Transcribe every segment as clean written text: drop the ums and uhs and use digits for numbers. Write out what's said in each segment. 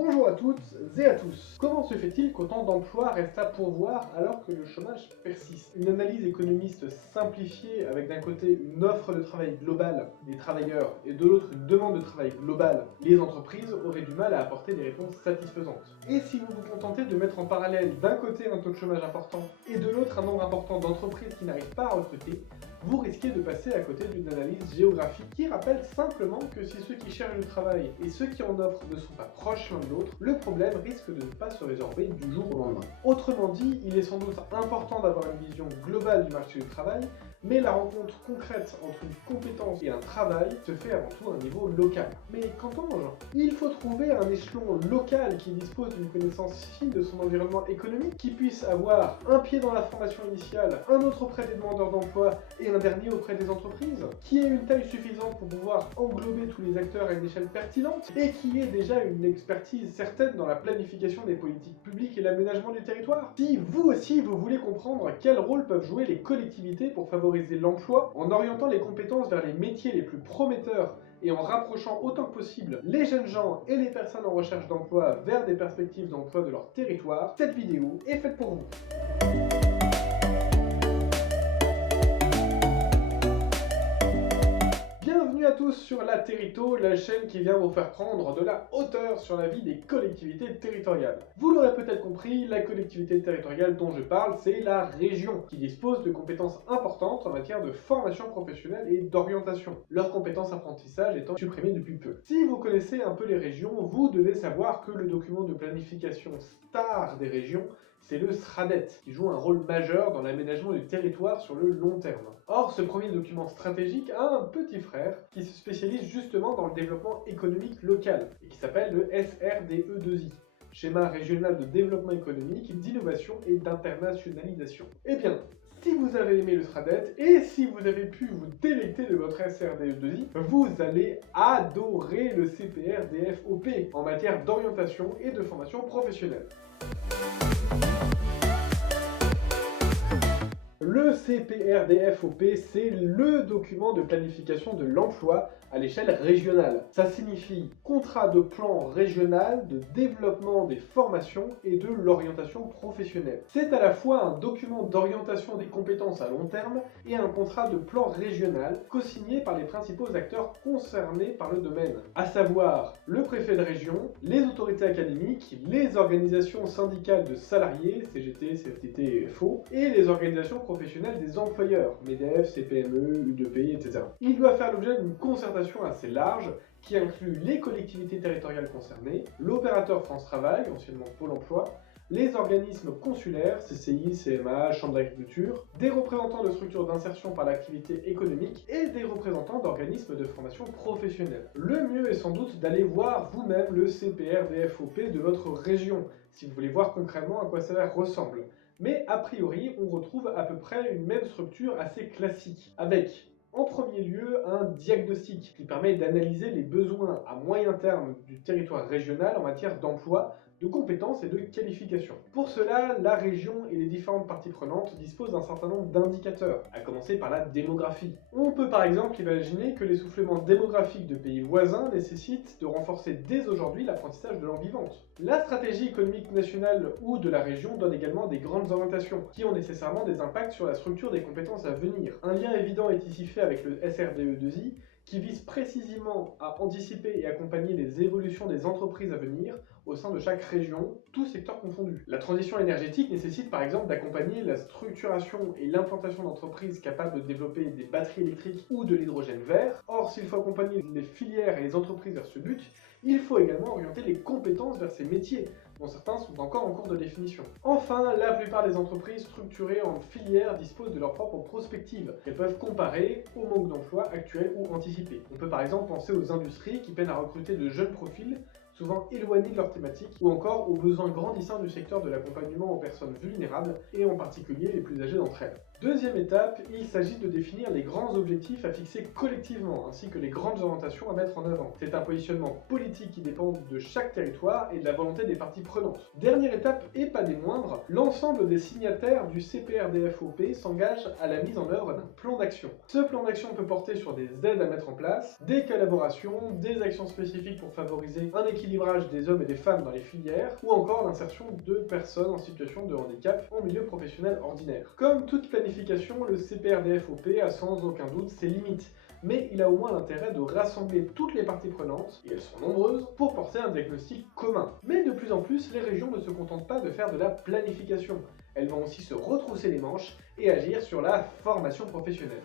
Bonjour à toutes et à tous. Comment se fait-il qu'autant d'emplois restent à pourvoir alors que le chômage persiste? Une analyse économiste simplifiée avec d'un côté une offre de travail globale des travailleurs et de l'autre une demande de travail globale, les entreprises auraient du mal à apporter des réponses satisfaisantes. Et si vous vous contentez de mettre en parallèle d'un côté un taux de chômage important et de l'autre un nombre important d'entreprises qui n'arrivent pas à recruter, vous risquez de passer à côté d'une analyse géographique qui rappelle simplement que si ceux qui cherchent du travail et ceux qui en offrent ne sont pas proches l'un de l'autre, le problème risque de ne pas se résorber du jour au lendemain. Autrement dit, il est sans doute important d'avoir une vision globale du marché du travail, mais la rencontre concrète entre une compétence et un travail se fait avant tout à un niveau local. Mais qu'entends-je? Il faut trouver un échelon local qui dispose d'une connaissance fine de son environnement économique, qui puisse avoir un pied dans la formation initiale, un autre auprès des demandeurs d'emploi et un dernier auprès des entreprises, qui ait une taille suffisante pour pouvoir englober tous les acteurs à une échelle pertinente et qui ait déjà une expertise certaine dans la planification des politiques publiques et l'aménagement du territoire. Si vous aussi vous voulez comprendre quel rôle peuvent jouer les collectivités pour favoriser l'emploi en orientant les compétences vers les métiers les plus prometteurs et en rapprochant autant que possible les jeunes gens et les personnes en recherche d'emploi vers des perspectives d'emploi de leur territoire, cette vidéo est faite pour vous. Bienvenue à tous sur La Territo, la chaîne qui vient vous faire prendre de la hauteur sur la vie des collectivités territoriales. Vous l'aurez peut-être compris, la collectivité territoriale dont je parle, c'est la région, qui dispose de compétences importantes en matière de formation professionnelle et d'orientation, leurs compétences apprentissage étant supprimées depuis peu. Si vous connaissez un peu les régions, vous devez savoir que le document de planification star des régions, c'est le SRADET, qui joue un rôle majeur dans l'aménagement du territoire sur le long terme. Or, ce premier document stratégique a un petit frère qui se spécialise justement dans le développement économique local et qui s'appelle le SRDE2I, Schéma régional de développement économique, d'innovation et d'internationalisation. Eh bien, si vous avez aimé le SRADET et si vous avez pu vous délecter de votre SRDE2I, vous allez adorer le CPRDFOP en matière d'orientation et de formation professionnelle. Le CPRDFOP, c'est le document de planification de l'emploi à l'échelle régionale. Ça signifie contrat de plan régional de développement des formations et de l'orientation professionnelle. C'est à la fois un document d'orientation des compétences à long terme et un contrat de plan régional co-signé par les principaux acteurs concernés par le domaine, à savoir le préfet de région, les autorités académiques, les organisations syndicales de salariés, CGT, CFTT et FO, et les organisations professionnels des employeurs, MEDEF, CPME, UDP, etc. Il doit faire l'objet d'une concertation assez large qui inclut les collectivités territoriales concernées, l'opérateur France Travail, anciennement Pôle emploi, les organismes consulaires, CCI, CMA, Chambre d'agriculture, des représentants de structures d'insertion par l'activité économique et des représentants d'organismes de formation professionnelle. Le mieux est sans doute d'aller voir vous-même le CPRDFOP de votre région, si vous voulez voir concrètement à quoi cela ressemble. Mais a priori, on retrouve à peu près une même structure assez classique, avec en premier lieu un diagnostic qui permet d'analyser les besoins à moyen terme du territoire régional en matière d'emploi, de compétences et de qualifications. Pour cela, la région et les différentes parties prenantes disposent d'un certain nombre d'indicateurs, à commencer par la démographie. On peut par exemple imaginer que l'essoufflement démographique de pays voisins nécessite de renforcer dès aujourd'hui l'apprentissage de langue vivante. La stratégie économique nationale ou de la région donne également des grandes orientations, qui ont nécessairement des impacts sur la structure des compétences à venir. Un lien évident est ici fait avec le SRDE2I, qui vise précisément à anticiper et accompagner les évolutions des entreprises à venir au sein de chaque région, tous secteurs confondus. La transition énergétique nécessite par exemple d'accompagner la structuration et l'implantation d'entreprises capables de développer des batteries électriques ou de l'hydrogène vert. Or, s'il faut accompagner les filières et les entreprises vers ce but, il faut également orienter les compétences vers ces métiers, dont certains sont encore en cours de définition. Enfin, la plupart des entreprises structurées en filières disposent de leur propre prospective, qu'elles peuvent comparer au manque d'emploi actuel ou anticipé. On peut par exemple penser aux industries qui peinent à recruter de jeunes profils, souvent éloignés de leur thématique, ou encore aux besoins grandissants du secteur de l'accompagnement aux personnes vulnérables, et en particulier les plus âgées d'entre elles. Deuxième étape, il s'agit de définir les grands objectifs à fixer collectivement, ainsi que les grandes orientations à mettre en avant. C'est un positionnement politique qui dépend de chaque territoire et de la volonté des parties prenantes. Dernière étape, et pas des moindres, l'ensemble des signataires du CPRDFOP s'engagent à la mise en œuvre d'un plan d'action. Ce plan d'action peut porter sur des aides à mettre en place, des collaborations, des actions spécifiques pour favoriser un équilibrage des hommes et des femmes dans les filières, ou encore l'insertion de personnes en situation de handicap en milieu professionnel ordinaire. Comme toute planification, le CPRDFOP a sans aucun doute ses limites, mais il a au moins l'intérêt de rassembler toutes les parties prenantes, et elles sont nombreuses, pour porter un diagnostic commun. Mais de plus en plus, les régions ne se contentent pas de faire de la planification. Elles vont aussi se retrousser les manches et agir sur la formation professionnelle.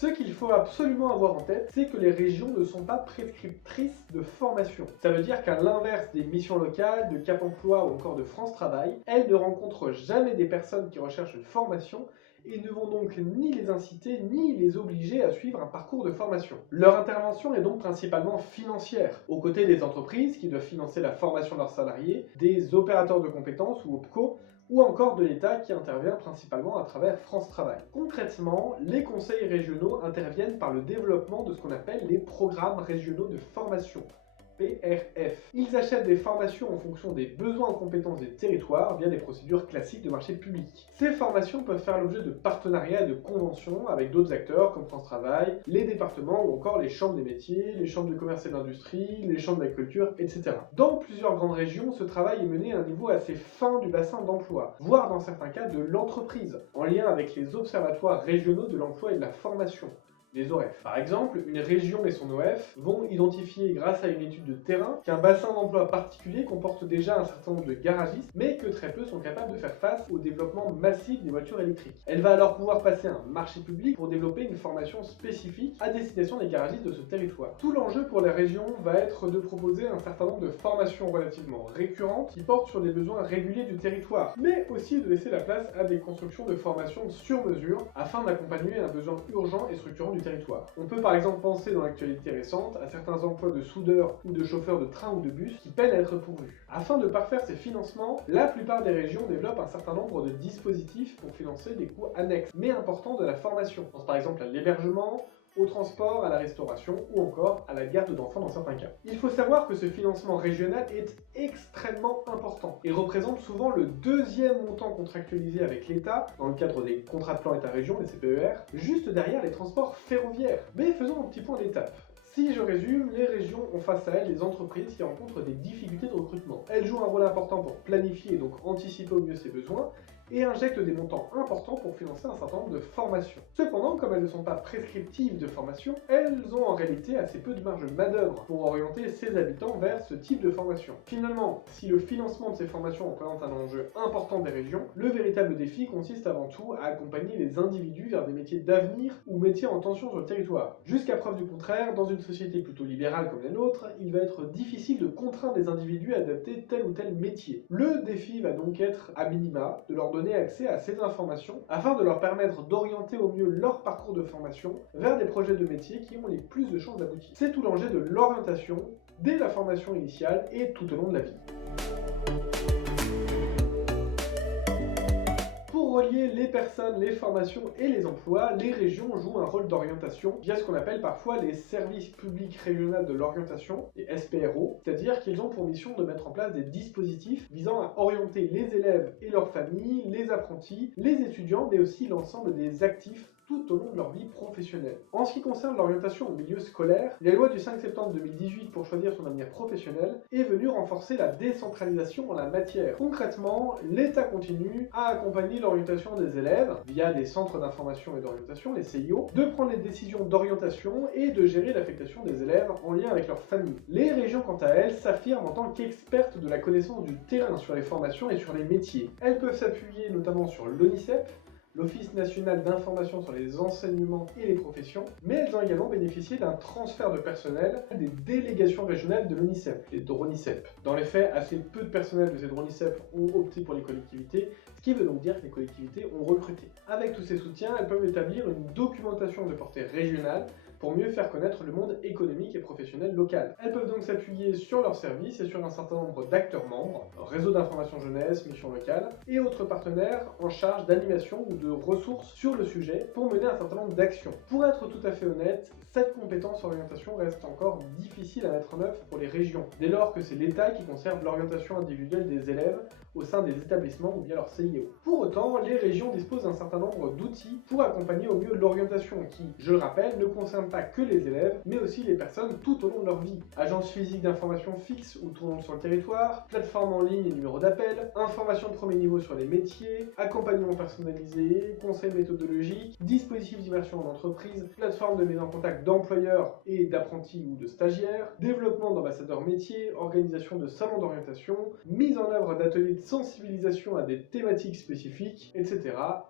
Ce qu'il faut absolument avoir en tête, c'est que les régions ne sont pas prescriptrices de formation. Ça veut dire qu'à l'inverse des missions locales, de Cap Emploi ou encore de France Travail, elles ne rencontrent jamais des personnes qui recherchent une formation et ne vont donc ni les inciter ni les obliger à suivre un parcours de formation. Leur intervention est donc principalement financière, aux côtés des entreprises qui doivent financer la formation de leurs salariés, des opérateurs de compétences ou OPCO, ou encore de l'État qui intervient principalement à travers France Travail. Concrètement, les conseils régionaux interviennent par le développement de ce qu'on appelle les programmes régionaux de formation. PRF. Ils achètent des formations en fonction des besoins en compétences des territoires via des procédures classiques de marché public. Ces formations peuvent faire l'objet de partenariats et de conventions avec d'autres acteurs comme France Travail, les départements ou encore les chambres des métiers, les chambres de commerce et d'industrie, les chambres d'agriculture, etc. Dans plusieurs grandes régions, ce travail est mené à un niveau assez fin du bassin d'emploi, voire dans certains cas de l'entreprise, en lien avec les observatoires régionaux de l'emploi et de la formation. Les OREF. Par exemple, une région et son OF vont identifier grâce à une étude de terrain qu'un bassin d'emploi particulier comporte déjà un certain nombre de garagistes, mais que très peu sont capables de faire face au développement massif des voitures électriques. Elle va alors pouvoir passer un marché public pour développer une formation spécifique à destination des garagistes de ce territoire. Tout l'enjeu pour la région va être de proposer un certain nombre de formations relativement récurrentes qui portent sur des besoins réguliers du territoire, mais aussi de laisser la place à des constructions de formations sur mesure afin d'accompagner un besoin urgent et structurant du territoire. On peut par exemple penser dans l'actualité récente à certains emplois de soudeurs ou de chauffeurs de train ou de bus qui peinent à être pourvus. Afin de parfaire ces financements, la plupart des régions développent un certain nombre de dispositifs pour financer des coûts annexes, mais importants de la formation. On pense par exemple à l'hébergement, au transport, à la restauration ou encore à la garde d'enfants dans certains cas. Il faut savoir que ce financement régional est extrêmement important et représente souvent le deuxième montant contractualisé avec l'État dans le cadre des contrats de plan État-région, les CPER, juste derrière les transports ferroviaires. Mais faisons un petit point d'étape. Si je résume, les régions ont face à elles les entreprises qui rencontrent des difficultés de recrutement. Elles jouent un rôle important pour planifier et donc anticiper au mieux ces besoins, et injectent des montants importants pour financer un certain nombre de formations. Cependant, comme elles ne sont pas prescriptives de formation, elles ont en réalité assez peu de marge de manœuvre pour orienter ses habitants vers ce type de formation. Finalement, si le financement de ces formations représente un enjeu important des régions, le véritable défi consiste avant tout à accompagner les individus vers des métiers d'avenir ou métiers en tension sur le territoire. Jusqu'à preuve du contraire, dans une société plutôt libérale comme la nôtre, il va être difficile de contraindre les individus à adapter tel ou tel métier. Le défi va donc être, à minima, de leur donner accès à ces informations afin de leur permettre d'orienter au mieux leur parcours de formation vers des projets de métier qui ont les plus de chances d'aboutir. C'est tout l'enjeu de l'orientation dès la formation initiale et tout au long de la vie. Pour relier les personnes, les formations et les emplois, les régions jouent un rôle d'orientation via ce qu'on appelle parfois les services publics régionaux de l'orientation, les SPRO, c'est-à-dire qu'ils ont pour mission de mettre en place des dispositifs visant à orienter les élèves et leurs familles, les apprentis, les étudiants, mais aussi l'ensemble des actifs tout au long de leur vie professionnelle. En ce qui concerne l'orientation au milieu scolaire, la loi du 5 septembre 2018 pour choisir son avenir professionnel est venue renforcer la décentralisation en la matière. Concrètement, l'État continue à accompagner l'orientation des élèves via des centres d'information et d'orientation, les CIO, de prendre les décisions d'orientation et de gérer l'affectation des élèves en lien avec leur famille. Les régions, quant à elles, s'affirment en tant qu'expertes de la connaissance du terrain sur les formations et sur les métiers. Elles peuvent s'appuyer notamment sur l'ONICEP, l'Office national d'information sur les enseignements et les professions, mais elles ont également bénéficié d'un transfert de personnel des délégations régionales de l'ONICEP, les DRONICEP. Dans les faits, assez peu de personnel de ces DRONICEP ont opté pour les collectivités, ce qui veut donc dire que les collectivités ont recruté. Avec tous ces soutiens, elles peuvent établir une documentation de portée régionale pour mieux faire connaître le monde économique et professionnel local. Elles peuvent donc s'appuyer sur leurs services et sur un certain nombre d'acteurs membres, réseau d'information jeunesse, mission locale, et autres partenaires en charge d'animation ou de ressources sur le sujet pour mener un certain nombre d'actions. Pour être tout à fait honnête, cette compétence orientation reste encore difficile à mettre en œuvre pour les régions, dès lors que c'est l'État qui conserve l'orientation individuelle des élèves au sein des établissements ou bien leur CIO. Pour autant, les régions disposent d'un certain nombre d'outils pour accompagner au mieux l'orientation qui, je le rappelle, ne concerne pas que les élèves, mais aussi les personnes tout au long de leur vie. Agences physiques d'information fixes ou tournant sur le territoire, plateformes en ligne et numéros d'appel, information de premier niveau sur les métiers, accompagnement personnalisé, conseils méthodologiques, dispositifs d'immersion en entreprise, plateforme de mise en contact d'employeurs et d'apprentis ou de stagiaires, développement d'ambassadeurs métiers, organisation de salons d'orientation, mise en œuvre d'ateliers de sensibilisation à des thématiques spécifiques, etc.,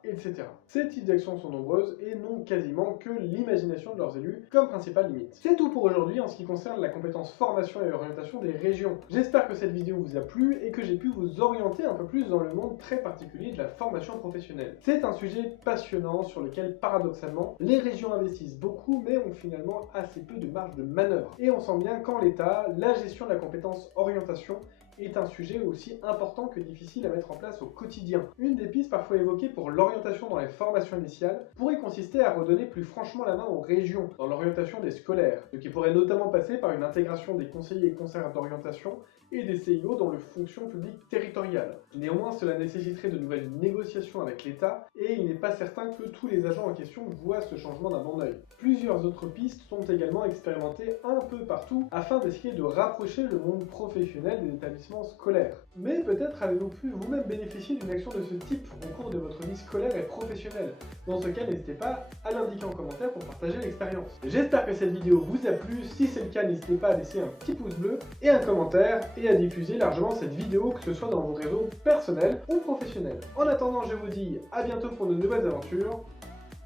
etc. Ces types d'actions sont nombreuses et n'ont quasiment que l'imagination de leurs élus comme principale limite. C'est tout pour aujourd'hui en ce qui concerne la compétence formation et orientation des régions. J'espère que cette vidéo vous a plu et que j'ai pu vous orienter un peu plus dans le monde très particulier de la formation professionnelle. C'est un sujet passionnant sur lequel, paradoxalement, les régions investissent beaucoup mais ont finalement assez peu de marge de manœuvre. Et on sent bien qu'en l'état, la gestion de la compétence orientation est un sujet aussi important que difficile à mettre en place au quotidien. Une des pistes parfois évoquées pour l'orientation dans les formations initiales pourrait consister à redonner plus franchement la main aux régions dans l'orientation des scolaires, ce qui pourrait notamment passer par une intégration des conseillers et conseillères d'orientation et des CIO dans le fonction publique territoriale. Néanmoins, cela nécessiterait de nouvelles négociations avec l'État et il n'est pas certain que tous les agents en question voient ce changement d'un bon œil. Plusieurs autres pistes sont également expérimentées un peu partout afin d'essayer de rapprocher le monde professionnel des établissements scolaires. Mais peut-être avez-vous pu vous-même bénéficier d'une action de ce type au cours de votre vie scolaire et professionnelle. Dans ce cas, n'hésitez pas à l'indiquer en commentaire pour partager l'expérience. J'espère que cette vidéo vous a plu. Si c'est le cas, n'hésitez pas à laisser un petit pouce bleu et un commentaire et à diffuser largement cette vidéo, que ce soit dans vos réseaux personnels ou professionnels. En attendant, je vous dis à bientôt pour de nouvelles aventures.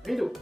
Rideau.